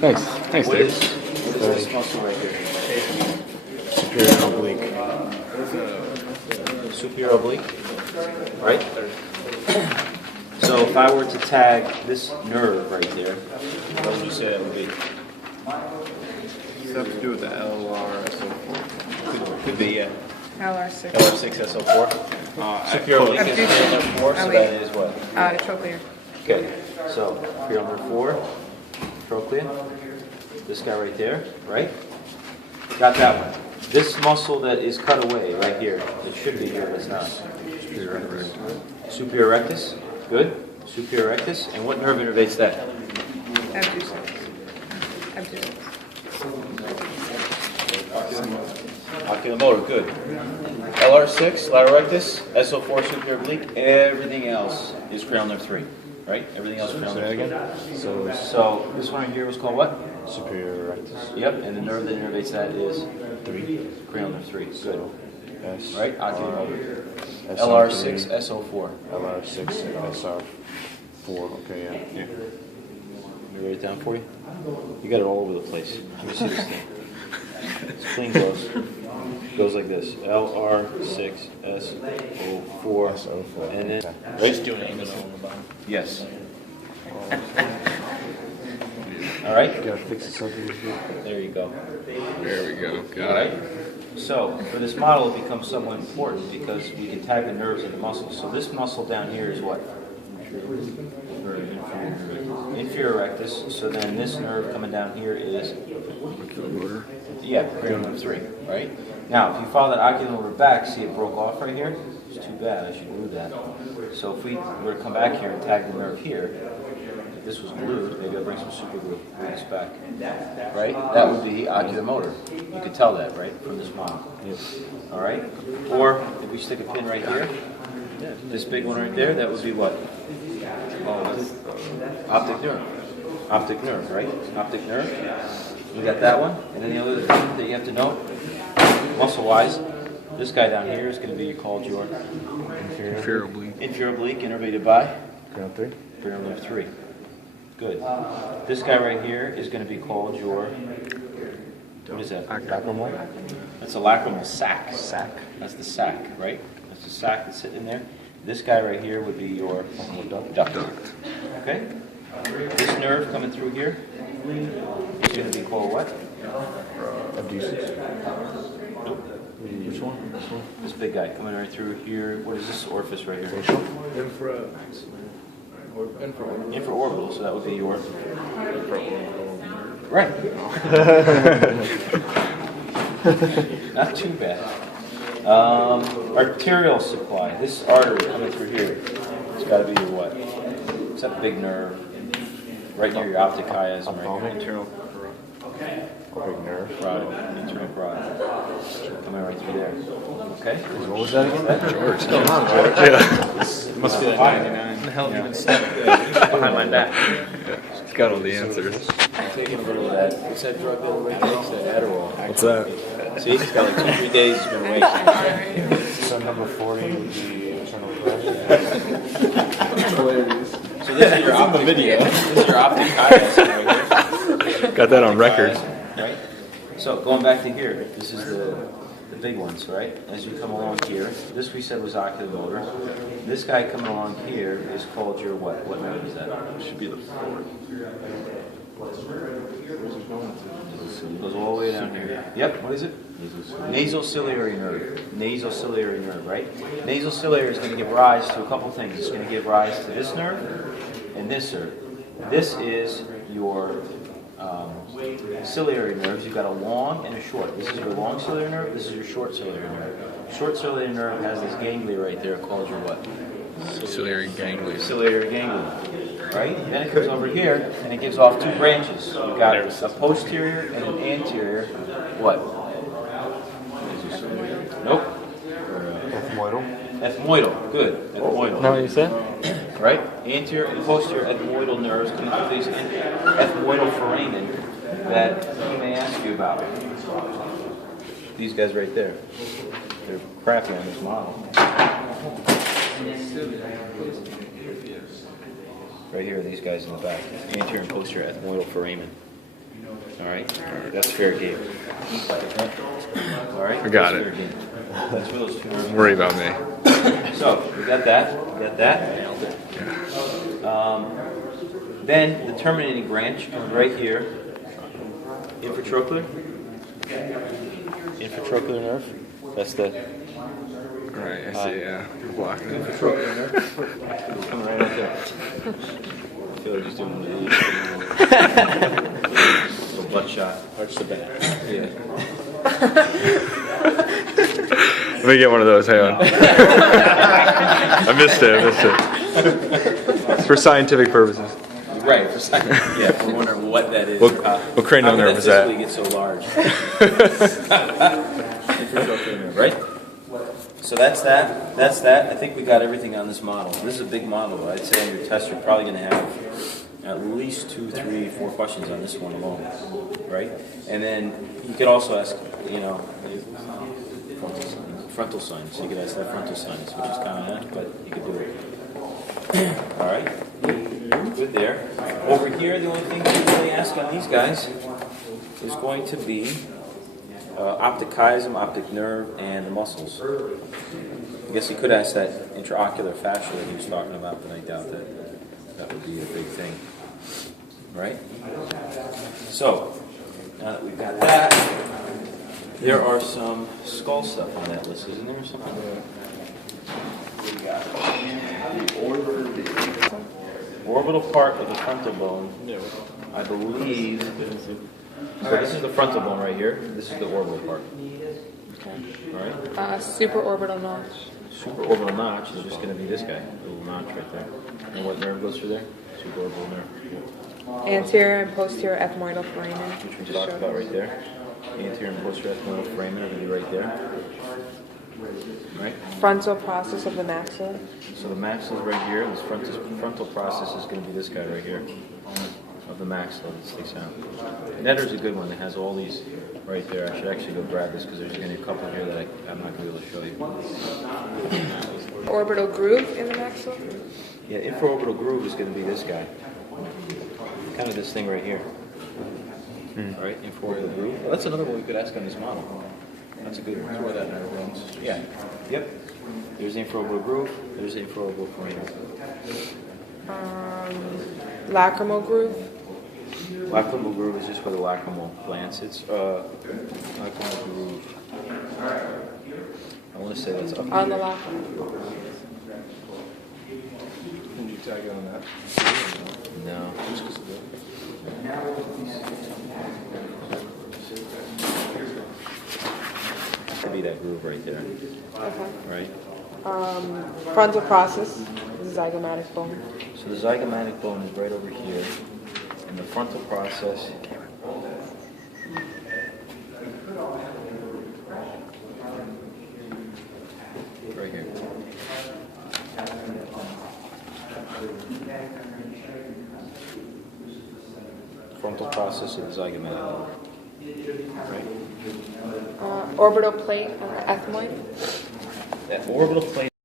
Thanks. Thanks, What Dave. is this muscle right here? Superior oblique. Superior oblique, right? So if I were to tag this nerve right there, what would you say that would be? Does that have to do with the LRSO4? Could be, yeah. LR6. LR6 SO4. Superior oblique is Abduction. nerve 4, so Oh, that wait. is what? Trochlear. Okay, so superior nerve 4, trochlea. This guy right there, right? Got that one. This muscle that is cut away right here, it should be here, but it's not. Superior rectus, good. Superior rectus, and what nerve innervates that? Abducens. Abducens. Oculomotor, good. LR6, lateral rectus, SO4, superior oblique, everything else is cranial nerve 3, right? Everything else is cranial nerve 3. So So this one right here was called what? superior rectus. Yep, and the nerve that innervates that is 3, cranial nerve 3, good. S. Right, oculomotor. SR3, LR6, SO4. LR6, SR4. Okay, yeah. Let me write it down for you. You got it all over the place. Let me see this thing. It's clean goes like this. LR6, SO4. SO4. And then, Okay. right? Doing it on the bottom. Yes. All right? Gotta fix this up here. There you go. There we go. All Got right? it. So, for this model, it becomes somewhat important because we can tag the nerves in the muscles. So this muscle down here is what? Inferior rectus. So then this nerve coming down here is, yeah, cranial nerve 3, right? Now, if you follow that oculomotor back, see it broke off right here? It's too bad, I should glue that. So if we were to come back here and tag the nerve here, if this was glued, maybe I'll bring some super glue, bring this back, right? That would be oculomotor. You could tell that, right, from this model. All right? Or if we stick a pin right here, this big one right there, that would be what? Oh, that's optic nerve. Optic nerve, right? Optic nerve. You got that one. And then the other thing that you have to know, muscle-wise, this guy down here is going to be called your Inferior oblique. inferior oblique, innervated by Ground 3. cranial nerve 3. Good. This guy right here is going to be called your, what is that? Lacrimal. That's a lacrimal sac. Sac. That's the sac, right? That's the sac that's sitting in there. This guy right here would be your duct. Okay? This nerve coming through here is going to be called what? Abducens. Nope. Which one? This one? This big guy coming right through here. What is this orifice right here? Facial. Infraorbital, so that would be your... Right. Not too bad. Arterial supply. This artery coming through here, it's got to be your what? It's that big nerve right near your optic chiasm right here. Big nerve. Rod, internal rod. Coming right through there. Okay? What was that again? George. Must be that 99. The hell even behind my back. He's got all the answers. I'm taking a little of that. What's that drug that everybody takes? That Adderall. What's that? See, he's got like 2-3 days he's been awake. So number 40 would be internal pressure. So this is your optic video. This is your optic chiasm right here. Got that on record. Right? So going back to here, this is the big ones, right? As you come along here, this we said was oculomotor. This guy coming along here is called your what? What nerve is that? It should be the 4th. Goes all the way down here. Yep, what is it? Nasal ciliary nerve. Nasal ciliary nerve, right? Nasal ciliary is going to give rise to a couple things. It's going to give rise to this nerve and this nerve. This is your ciliary nerves. You've got a long and a short. This is your long ciliary nerve. This is your short ciliary nerve. Short ciliary nerve has this ganglia right there called your what? Ciliary ganglia. Ciliary ganglia. Right? Then it comes over here and it gives off 2 branches. You've got a posterior and an anterior. What? Nope. Ethmoidal. Ethmoidal. Good. Ethmoidal. Know what you said? Right? Anterior and posterior ethmoidal nerves coming through these ethmoidal foramen that he may ask you about. These guys right there. They're crappy on this model. Right here, these guys in the back. Anterior and posterior ethmoidal foramen. All right, that's fair game. All right, I got that's it. fair game. That's where those two nerves. Don't worry about me. So we got that. We got that. Then the terminating branch comes right here. Infratrochlear. Infratrochlear nerve. That's the Alright, I see, yeah. You're blocking it. infratrochlear nerve. It's coming right up there. I feel like just doing one of these. Little butt shot. Arch the back. Yeah. Let me get one of those, hang on. I missed it. It's for scientific purposes. Right. For second. Yeah. We're wondering what that is. What cranial nerve is that? How did that physically get so large? Infratrochlear nerve, right? So that's that. That's that. I think we got everything on this model. This is a big model. I'd say on your test you're probably going to have at least 2, 3, 4 questions on this one alone, right? And then you could also ask, you know, frontal sinus. You could ask that frontal sinus, which is kind of, but you could do it. All right, good there. Over here, the only thing you really ask on these guys is going to be optic chiasm, optic nerve, and the muscles. I guess you could ask that intraocular fascia that he was talking about, but I doubt that would be a big thing, right? So, now that we've got that, there are some skull stuff on that list, isn't there? Something? What do we got? Orbital part of the frontal bone, I believe. So this is the frontal bone right here. This is the orbital part. All right. Supraorbital notch. Supraorbital notch is just going to be this guy, the little notch right there. And what nerve goes through there? Supraorbital nerve. Anterior and posterior ethmoidal foramen. Which we talked about right there. Anterior and posterior ethmoidal foramen are going to be right there. Right? Frontal process of the maxilla. So the maxilla is right here. This frontal process is going to be this guy right here. Of the maxilla that sticks out. Netter's a good one. It has all these right there. I should actually go grab this because there's going to be a couple here that I'm not going to be able to show you. Orbital groove in the maxilla. Yeah, infraorbital groove is going to be this guy. Kind of this thing right here. All right, infraorbital groove. Well, that's another one we could ask on this model. That's a good one. That's where that nerve runs. Yeah. Yep. There's the infraorbital groove. There's the infraorbital foramen. Lacrimal groove. Lacrimal groove is just where the lacrimal gland sits. Lacrimal groove. I want to say that's up here. On the lacrimal. Can you tag it on that? No. Could be that groove right there. Okay. Right? Frontal process, the zygomatic bone. So the zygomatic bone is right over here. And the frontal process right here. Frontal process of the zygomatic bone. Right? Orbital plate or ethmoid. That orbital plate